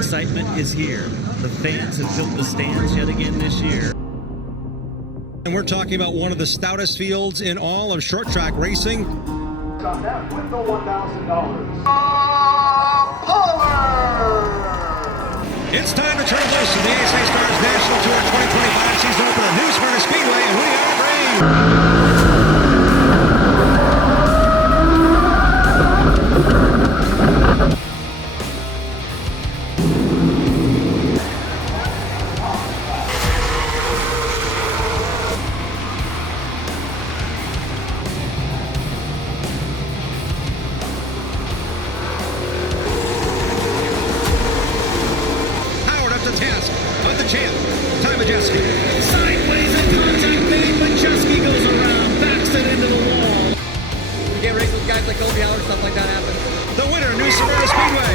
excitement is here. The fans have filled the stands yet again this year. And we're talking about one of the stoutest fields in all of short track racing. On that with the $1,000. Power! It's time to turn loose in the ASA STARS National Tour 2025 season opener, New Smyrna Speedway, and we are ready. Task of the champ, Ty Majeski. Sideways and contact made, Majeski goes around, backs it into the wall. You get raced with guys like Kobe Howard, stuff like that happens. The winner, New Smyrna Speedway.